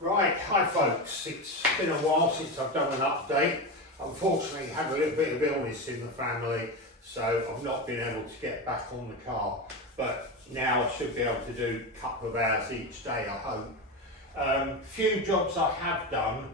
Right, hi folks, it's been a while since I've done an update. Unfortunately, I had a little bit of illness in the family, so I've not been able to get back on the car. But now I should be able to do a couple of hours each day, I hope. Few jobs I have done,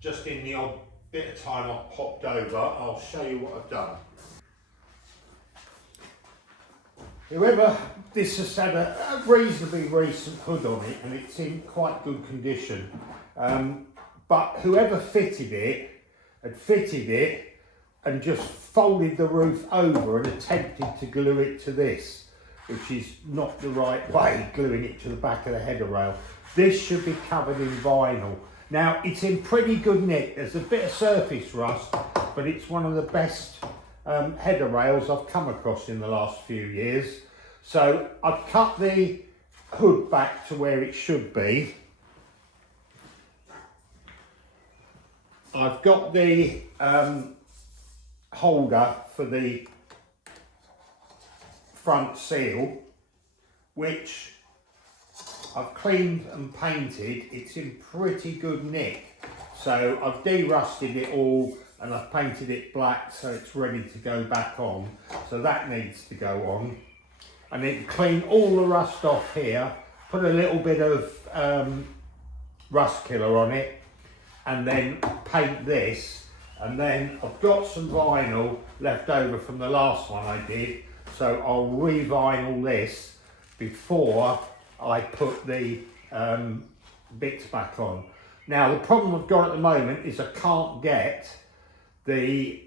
just in the odd bit of time I've popped over. I'll show you what I've done. However, this has had a reasonably recent hood on it and it's in quite good condition. But whoever fitted it had fitted it and just folded the roof over and attempted to glue it to this, which is not the right way, gluing it to the back of the header rail. This should be covered in vinyl. Now, it's in pretty good nick. There's a bit of surface rust, but it's one of the best header rails I've come across in the last few years. So I've cut the hood back to where it should be. I've got the holder for the front seal, which I've cleaned and painted. It's in pretty good nick. So I've de-rusted it all and I've painted it black so it's ready to go back on. So that needs to go on. And then clean all the rust off here, put a little bit of rust killer on it, and then paint this. And then I've got some vinyl left over from the last one I did, so I'll re-vinyl this before I put the bits back on. Now the problem I've got at the moment is I can't get the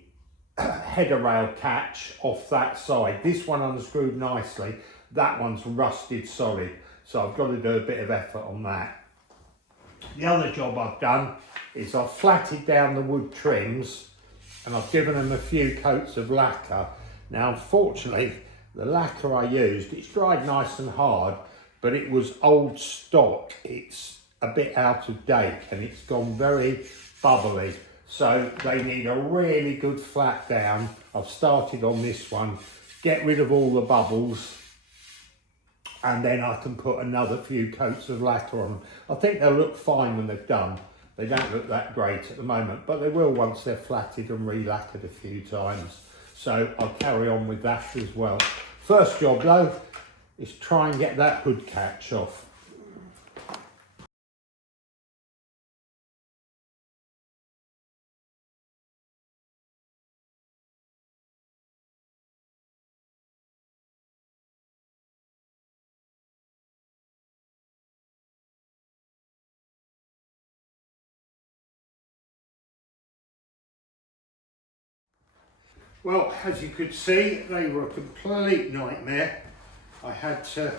header rail catch off that side. This one unscrewed nicely, that one's rusted solid, so I've got to do a bit of effort on that. The other job I've done is I've flatted down the wood trims and I've given them a few coats of lacquer. Now unfortunately the lacquer I used, it's dried nice and hard, but it was old stock. It's a bit out of date and it's gone very bubbly. So they need a really good flat down. I've started on this one, get rid of all the bubbles, and then I can put another few coats of lacquer on them. I think they'll look fine when they're done. They don't look that great at the moment, but they will once they're flatted and re-lacquered a few times. So I'll carry on with that as well. First job though, is try and get that hood catch off. Well, as you could see, they were a complete nightmare. I had to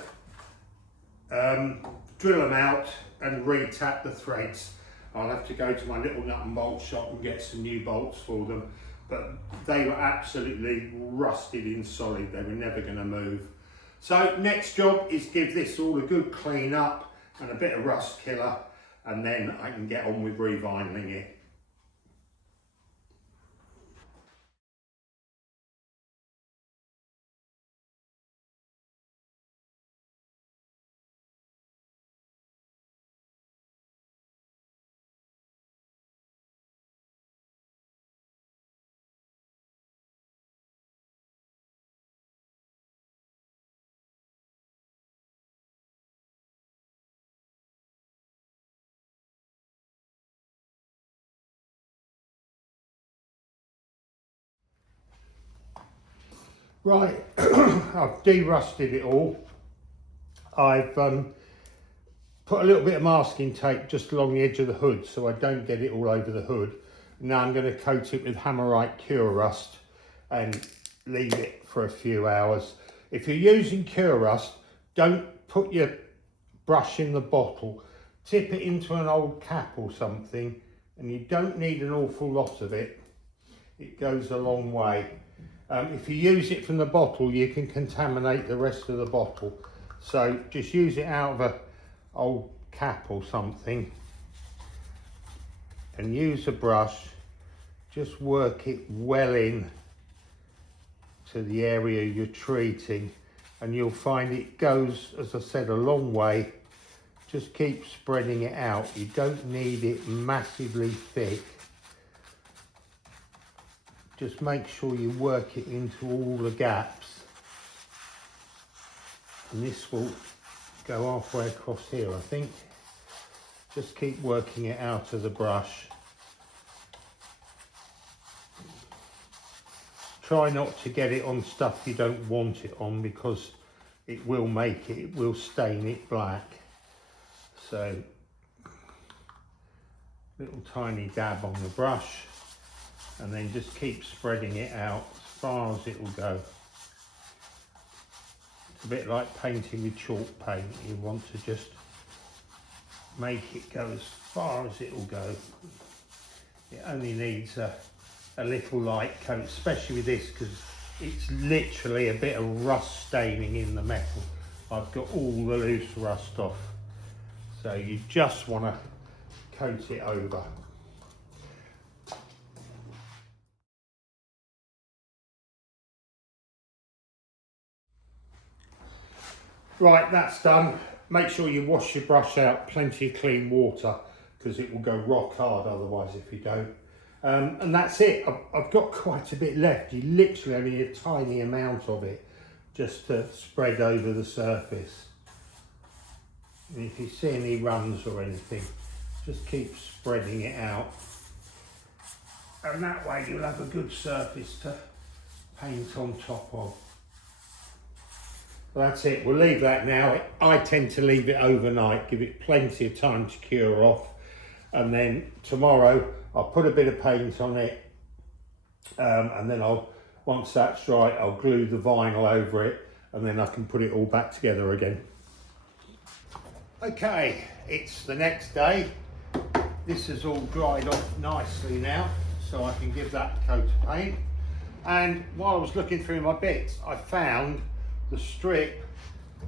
drill them out and re-tap the threads. I'll have to go to my little nut and bolt shop and get some new bolts for them. But they were absolutely rusted in solid. They were never going to move. So next job is give this all a good clean up and a bit of rust killer, and then I can get on with revinyling it. Right, I've de-rusted it all. I've put a little bit of masking tape just along the edge of the hood so I don't get it all over the hood. Now I'm going to coat it with Hammerite Cure Rust and leave it for a few hours. If you're using Cure Rust, don't put your brush in the bottle. Tip it into an old cap or something, and you don't need an awful lot of it. It goes a long way. If you use it from the bottle, you can contaminate the rest of the bottle. So just use it out of a old cap or something and use a brush. Just work it well in to the area you're treating, and you'll find it goes, as I said, a long way just keep spreading it out. You don't need it massively thick. Just make sure you work it into all the gaps. And this will go halfway across here, I think. Just keep working it out of the brush. Try not to get it on stuff you don't want it on, because it will stain it black. So, little tiny dab on the brush, and then just keep spreading it out as far as it will go. It's a bit like painting with chalk paint. You want to just make it go as far as it will go. It only needs a little light coat, especially with this, because it's literally a bit of rust staining in the metal. I've got all the loose rust off. So you just want to coat it over. Right, that's done. Make sure you wash your brush out, plenty of clean water, because it will go rock hard otherwise if you don't. And that's it. I've got quite a bit left. You literally only need a tiny amount of it just to spread over the surface. And if you see any runs or anything, just keep spreading it out. And that way you'll have a good surface to paint on top of. That's it, we'll leave that now. I tend to leave it overnight, give it plenty of time to cure off. And then tomorrow I'll put a bit of paint on it. And then once that's dry, I'll glue the vinyl over it, and then I can put it all back together again. Okay, it's the next day. This has all dried off nicely now, so I can give that a coat of paint. And while I was looking through my bits, I found the strip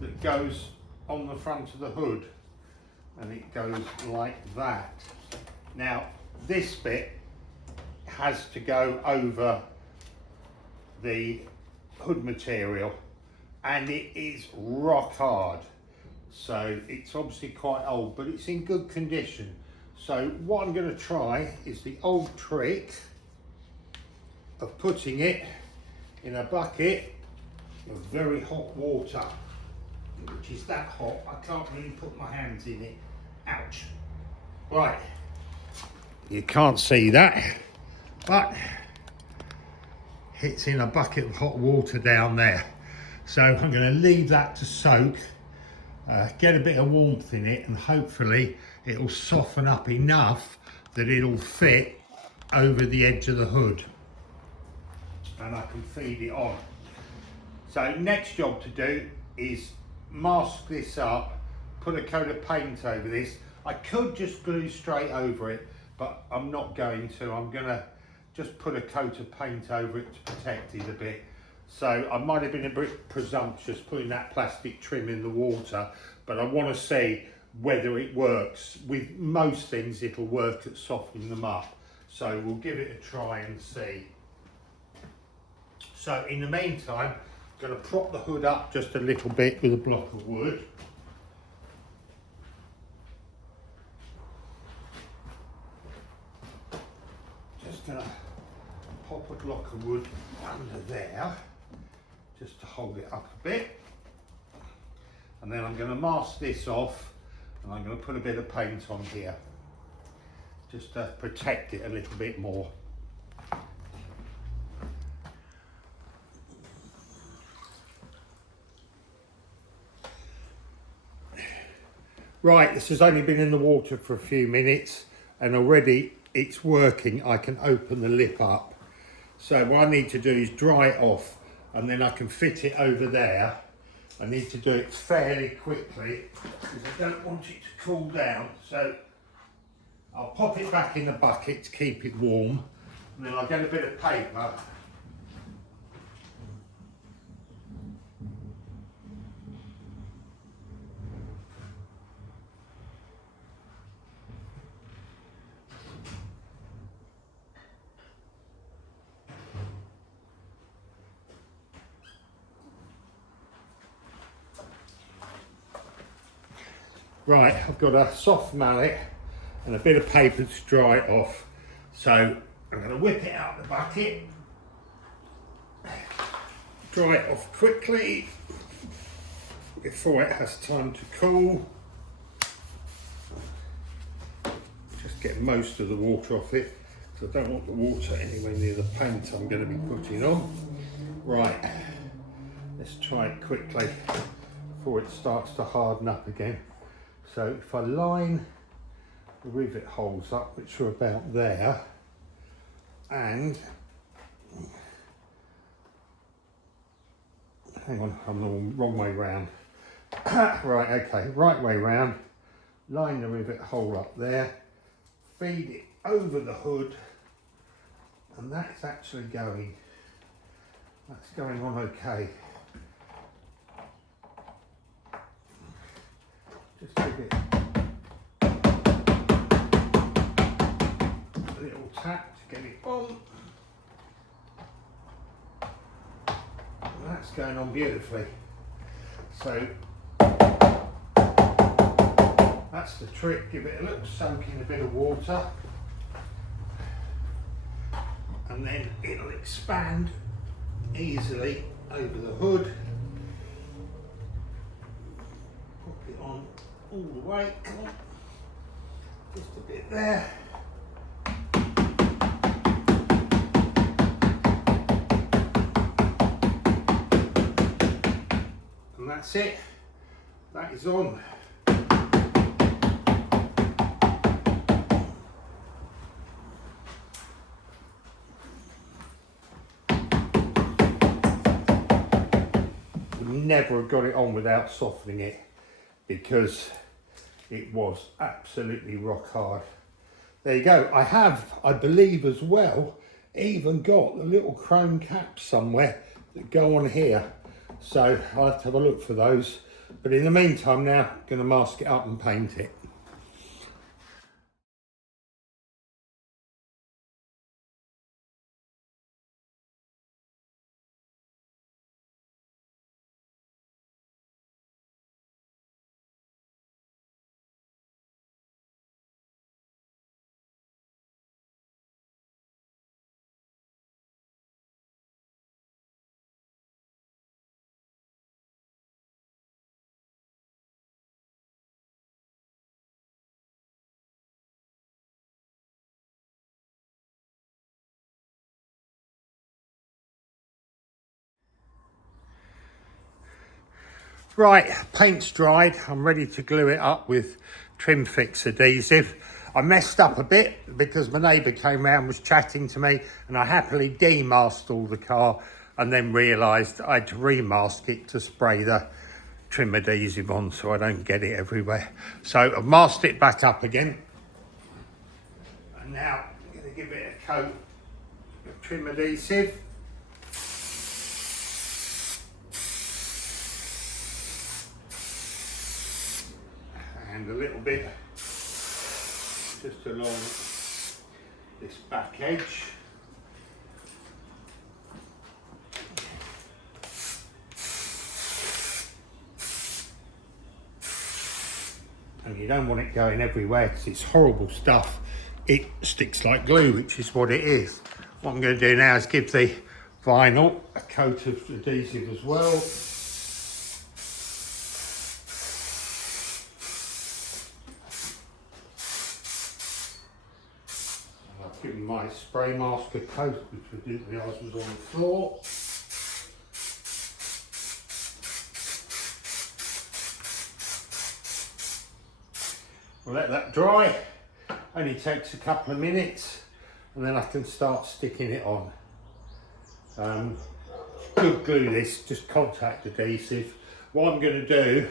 that goes on the front of the hood, and it goes like that. Now, this bit has to go over the hood material, and it is rock hard. So it's obviously quite old, but it's in good condition. So what I'm going to try is the old trick of putting it in a bucket of very hot water, which is that hot I can't really put my hands in it. Ouch. Right, you can't see that, but it's in a bucket of hot water down there. So I'm going to leave that to soak, get a bit of warmth in it, and hopefully it'll soften up enough that it'll fit over the edge of the hood and I can feed it on. So next job to do is mask this up, put a coat of paint over this. I could just glue straight over it, but I'm not going to. I'm going to just put a coat of paint over it to protect it a bit. So I might have been a bit presumptuous putting that plastic trim in the water, but I want to see whether it works. With most things it'll work at softening them up. So we'll give it a try and see. So in the meantime, I'm going to prop the hood up just a little bit with a block of wood. Just going to pop a block of wood under there, just to hold it up a bit. And then I'm going to mask this off, and I'm going to put a bit of paint on here, just to protect it a little bit more. Right, this has only been in the water for a few minutes, and already it's working. I can open the lip up. So what I need to do is dry it off, and then I can fit it over there. I need to do it fairly quickly because I don't want it to cool down. So I'll pop it back in the bucket to keep it warm, and then I'll get a bit of paper. Right, I've got a soft mallet and a bit of paper to dry it off. So I'm going to whip it out of the bucket, dry it off quickly before it has time to cool. Just get most of the water off it, because I don't want the water anywhere near the paint I'm going to be putting on. Right, let's try it quickly before it starts to harden up again. So if I line the rivet holes up, which are about there, and hang on, I'm the wrong way round. Right, okay, right way round, line the rivet hole up there, feed it over the hood, and that's actually going, that's going on okay. Just give it a little tap to get it on. And that's going on beautifully. So that's the trick, give it a little soak in a bit of water, and then it'll expand easily over the hood. Pop it on all the way, come on, just a bit there. And that's it, that is on. Never got it on without softening it, because it was absolutely rock hard. There you go. I have, I believe as well, even got the little chrome caps somewhere that go on here. So I'll have to have a look for those. But in the meantime now, I'm going to mask it up and paint it. Right, paint's dried. I'm ready to glue it up with trim fix adhesive. I messed up a bit because my neighbour came round, was chatting to me, and I happily demasked all the car and then realised I had to remask it to spray the trim adhesive on so I don't get it everywhere. So I've masked it back up again. And now I'm going to give it a coat of trim adhesive. And a little bit just along this back edge. And you don't want it going everywhere because it's horrible stuff. It sticks like glue, which is what it is. What I'm going to do now is give the vinyl a coat of adhesive as well. Give my spray mask a coat, which I didn't realise was on the floor. We'll let that dry, only takes a couple of minutes, and then I can start sticking it on. Good glue this, just contact adhesive. What I'm going to do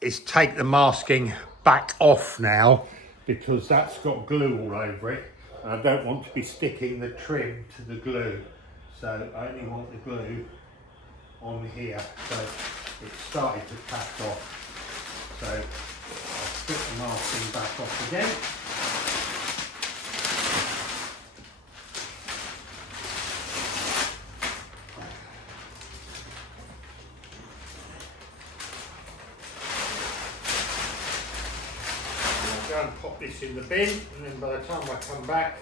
is take the masking back off now, because that's got glue all over it, and I don't want to be sticking the trim to the glue. So I only want the glue on here. So it's started to pack off. So I'll put the masking back off again. go and pop this in the bin, and then by the time I come back,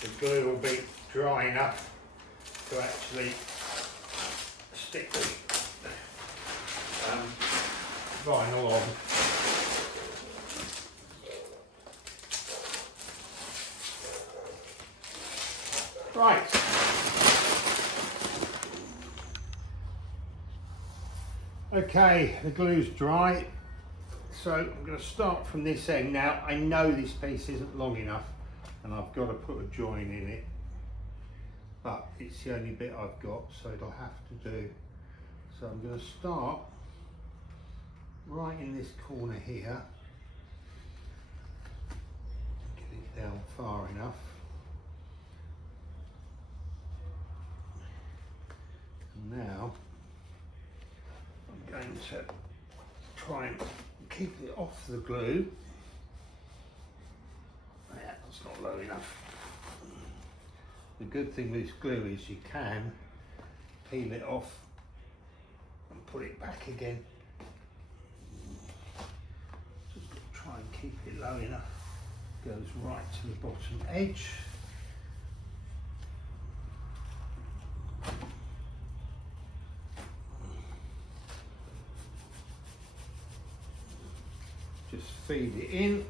the glue will be dry enough to actually stick the vinyl on. Right. Okay, the glue's dry, so I'm going to start from this end. Now, I know this piece isn't long enough and I've got to put a join in it, but it's the only bit I've got, so it'll have to do. So I'm going to start right in this corner here, get it down far enough. And now I'm going to try and keep it off the glue. Yeah, that's not low enough. The good thing with this glue is you can peel it off and put it back again. Just try and keep it low enough. Goes right to the bottom edge. Just feed it in.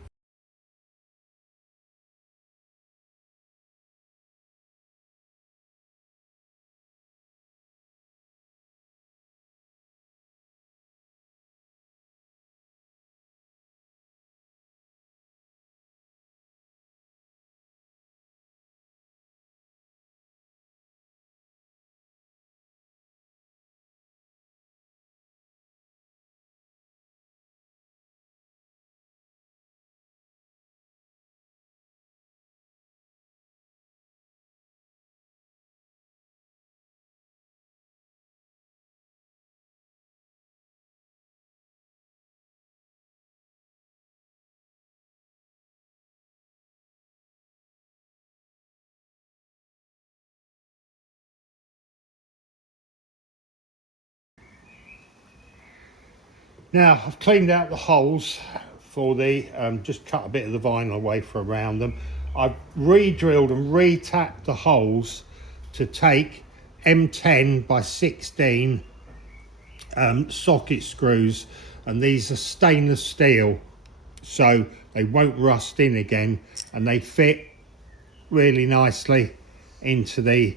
Now I've cleaned out the holes for the, just cut a bit of the vinyl away from around them. I've re-drilled and re-tapped the holes to take M10 by 16 socket screws, and these are stainless steel, so they won't rust in again, and they fit really nicely into the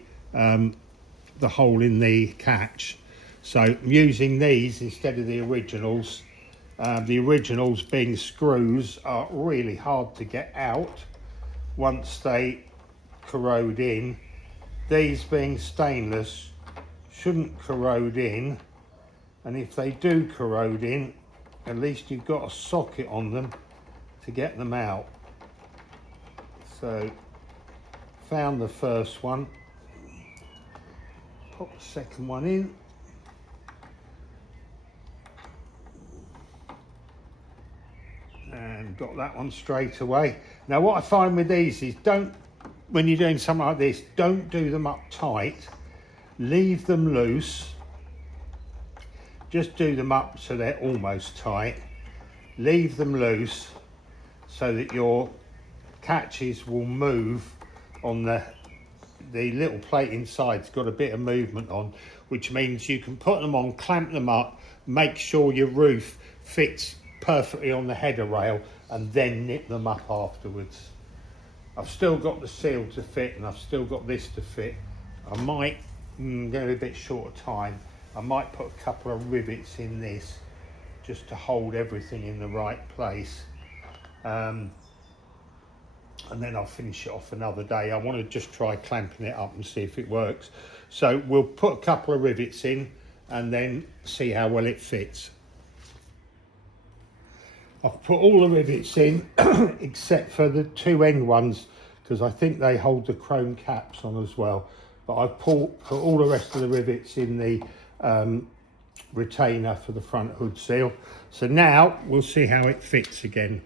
hole in the catch. So I'm using these instead of the originals. The originals being screws are really hard to get out once they corrode in. These being stainless shouldn't corrode in, and if they do corrode in, at least you've got a socket on them to get them out. So found the first one, pop the second one in. And got that one straight away. Now what I find with these is, when you're doing something like this, don't do them up tight, leave them loose. Just do them up so they're almost tight. Leave them loose so that your catches will move on the little plate inside's got a bit of movement on, which means you can put them on, clamp them up, make sure your roof fits perfectly on the header rail, and then nip them up afterwards. I've still got the seal to fit, and I've still got this to fit. I might, go a bit short of time, I might put a couple of rivets in this just to hold everything in the right place. And then I'll finish it off another day. I want to just try clamping it up and see if it works. So we'll put a couple of rivets in and then see how well it fits. I've put all the rivets in except for the two end ones, because I think they hold the chrome caps on as well. But I've put all the rest of the rivets in the retainer for the front hood seal. So now we'll see how it fits again.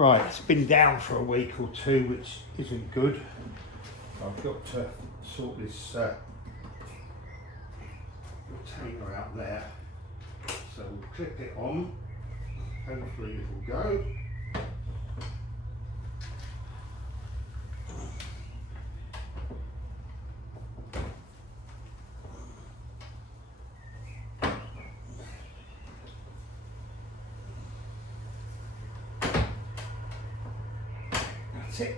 Right, it's been down for a week or two, which isn't good. I've got to sort this retainer out there. So we'll clip it on, hopefully it will go. That's it.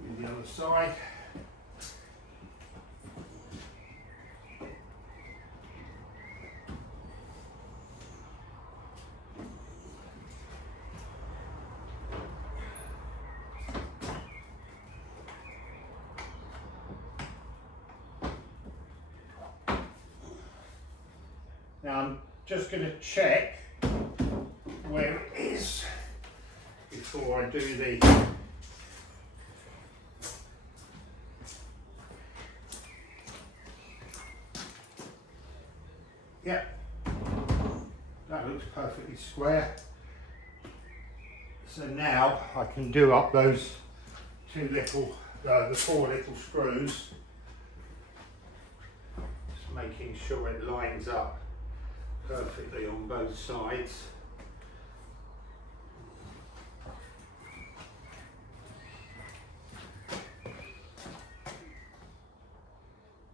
And the other side. Now I'm just going to check where it is before I do the yeah, that looks perfectly square. So now I can do up those two little, the 4 little screws, just making sure it lines up perfectly on both sides.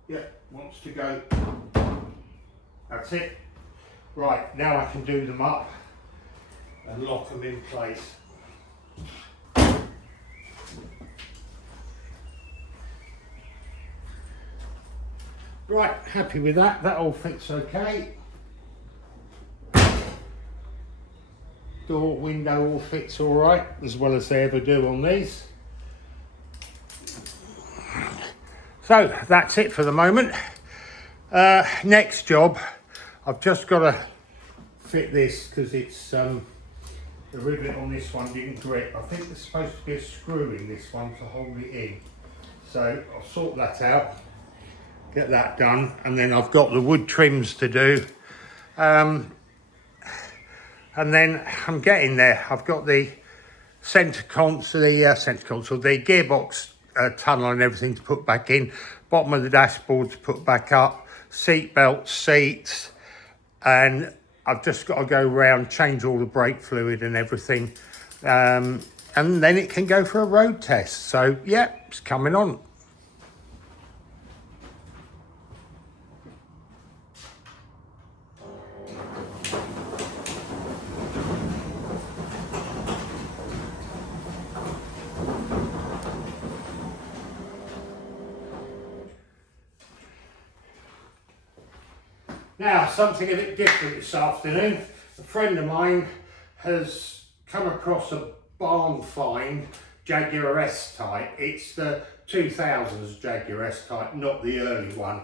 Yeah, wants to go. That's it. Right, now I can do them up and lock them in place. Right, happy with that. That all fits okay. Door, window all fits all right, as well as they ever do on these. So that's it for the moment. Next job, I've just got to fit this because it's the rivet on this one didn't grip. I think there's supposed to be a screw in this one to hold it in. So I'll sort that out, get that done, and then I've got the wood trims to do. And then I'm getting there. I've got the centre console, the gearbox tunnel and everything to put back in, bottom of the dashboard to put back up, seat belts, seats, and I've just got to go around, change all the brake fluid and everything, and then it can go for a road test. So yeah, it's coming on. Now, something a bit different this afternoon. A friend of mine has come across a barn find Jaguar S-Type. It's the 2000s Jaguar S-Type, not the early one.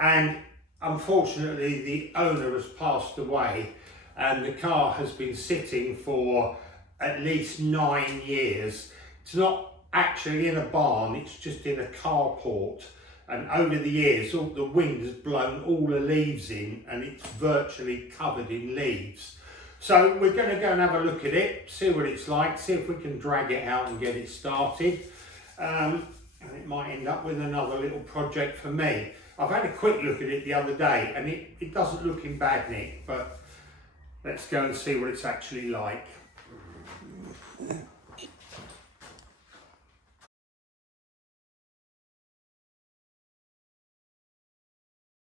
And unfortunately, the owner has passed away and the car has been sitting for at least 9 years. It's not actually in a barn, it's just in a carport. And over the years, all the wind has blown all the leaves in and it's virtually covered in leaves. So we're going to go and have a look at it, see what it's like, see if we can drag it out and get it started. And it might end up with another little project for me. I've had a quick look at it the other day and it doesn't look in bad nick, but let's go and see what it's actually like.